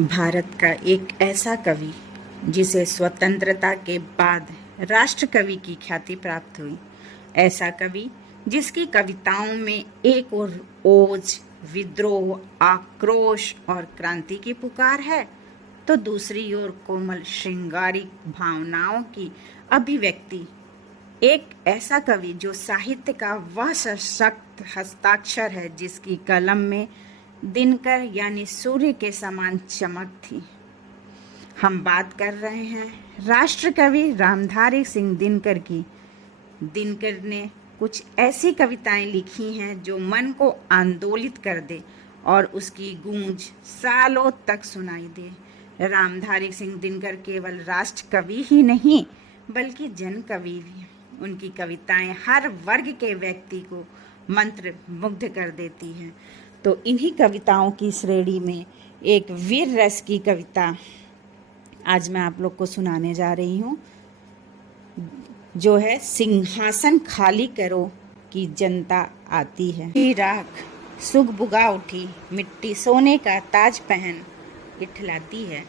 भारत का एक ऐसा कवि जिसे स्वतंत्रता के बाद राष्ट्र कवि की ख्याति प्राप्त हुई। ऐसा कवि जिसकी कविताओं में एक ओर ओज, विद्रोह, आक्रोश और क्रांति की पुकार है, तो दूसरी ओर कोमल श्रृंगारिक भावनाओं की अभिव्यक्ति। एक ऐसा कवि जो साहित्य का वह सशक्त हस्ताक्षर है जिसकी कलम में दिनकर यानी सूर्य के समान चमक थी। हम बात कर रहे हैं राष्ट्र कवि रामधारी सिंह दिनकर की। दिनकर ने कुछ ऐसी कविताएं लिखी हैं जो मन को आंदोलित कर दे और उसकी गूंज सालों तक सुनाई दे। रामधारी सिंह दिनकर केवल राष्ट्र कवि ही नहीं बल्कि जन कवि भी। उनकी कविताएं हर वर्ग के व्यक्ति को मंत्र मुग्ध कर देती हैं। तो इन्हीं कविताओं की श्रेणी में एक वीर रस की कविता आज मैं आप लोग को सुनाने जा रही हूँ, जो है सिंहासन खाली करो कि जनता आती है। राख सुख बुगा उठी, मिट्टी सोने का ताज पहन इठलाती है।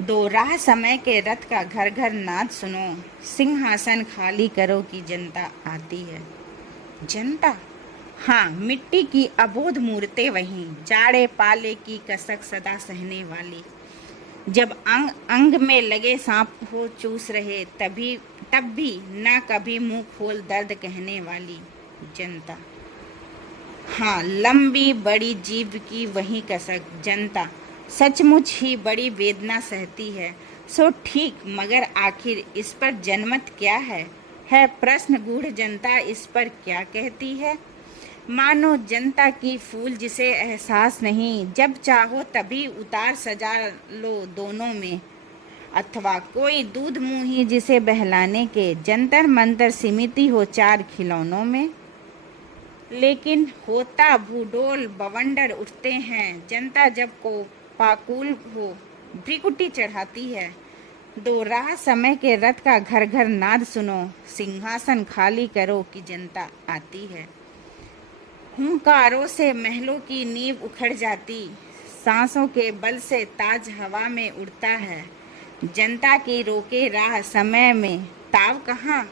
दो राह समय के रथ का घर घर नाद सुनो, सिंहासन खाली करो कि जनता आती है। जनता, हाँ, मिट्टी की अबोध मूर्तें वहीं, जाड़े पाले की कसक सदा सहने वाली। जब अंग अंग में लगे सांप हो चूस रहे, तब भी ना कभी मुंह खोल दर्द कहने वाली। जनता, हाँ, लंबी बड़ी जीभ की वही कसक। जनता, सचमुच ही बड़ी वेदना सहती है। सो ठीक, मगर आखिर इस पर जनमत क्या है प्रश्न गूढ़। जनता इस पर क्या कहती है? मानो जनता की फूल जिसे एहसास नहीं, जब चाहो तभी उतार सजा लो दोनों में। अथवा कोई दूध मुंही जिसे बहलाने के जंतर मंतर सीमित हो चार खिलौनों में। लेकिन होता भूडोल बवंडर उठते हैं, जनता जब को पाकुल हो भ्रिकुटी चढ़ाती है। दो राह समय के रथ का घर घर नाद सुनो, सिंहासन खाली करो कि जनता आती है। हुंकारों से महलों की नींव उखड़ जाती, सांसों के बल से ताज हवा में उड़ता है। जनता की रोके राह समय में ताव कहाँ,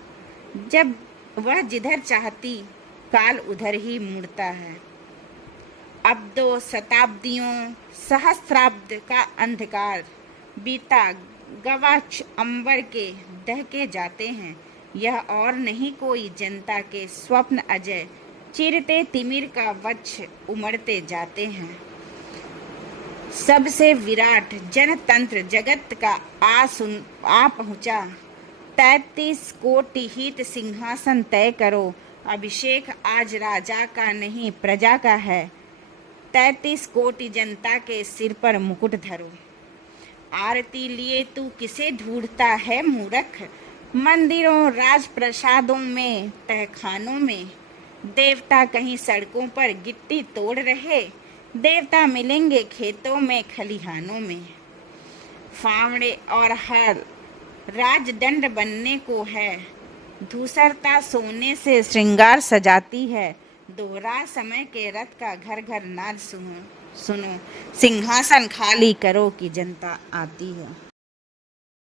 जब वह जिधर चाहती काल उधर ही मुड़ता है। अब दो शताब्दियों सहस्राब्द का अंधकार बीता, गवाक्ष अंबर के दहके जाते हैं। यह और नहीं कोई जनता के स्वप्न अजय, चिरते तिमिर का वक्ष उमड़ते जाते हैं। सबसे विराट जनतंत्र जगत का आ पहुँचा, 33 कोटि हित सिंहासन तय करो। अभिषेक आज राजा का नहीं प्रजा का है, 33 कोटि जनता के सिर पर मुकुट धरो। आरती लिए तू किसे ढूंढता है मूर्ख, मंदिरों राजप्रसादों में तहखानों में। देवता कहीं सड़कों पर गिट्टी तोड़ रहे, देवता मिलेंगे खेतों में खलिहानों में। फावड़े और हर राजदंड बनने को है, धूसरता सोने से श्रृंगार सजाती है। दोहरा समय के रथ का घर घर नाद सुनो, सिंहासन खाली करो कि जनता आती है।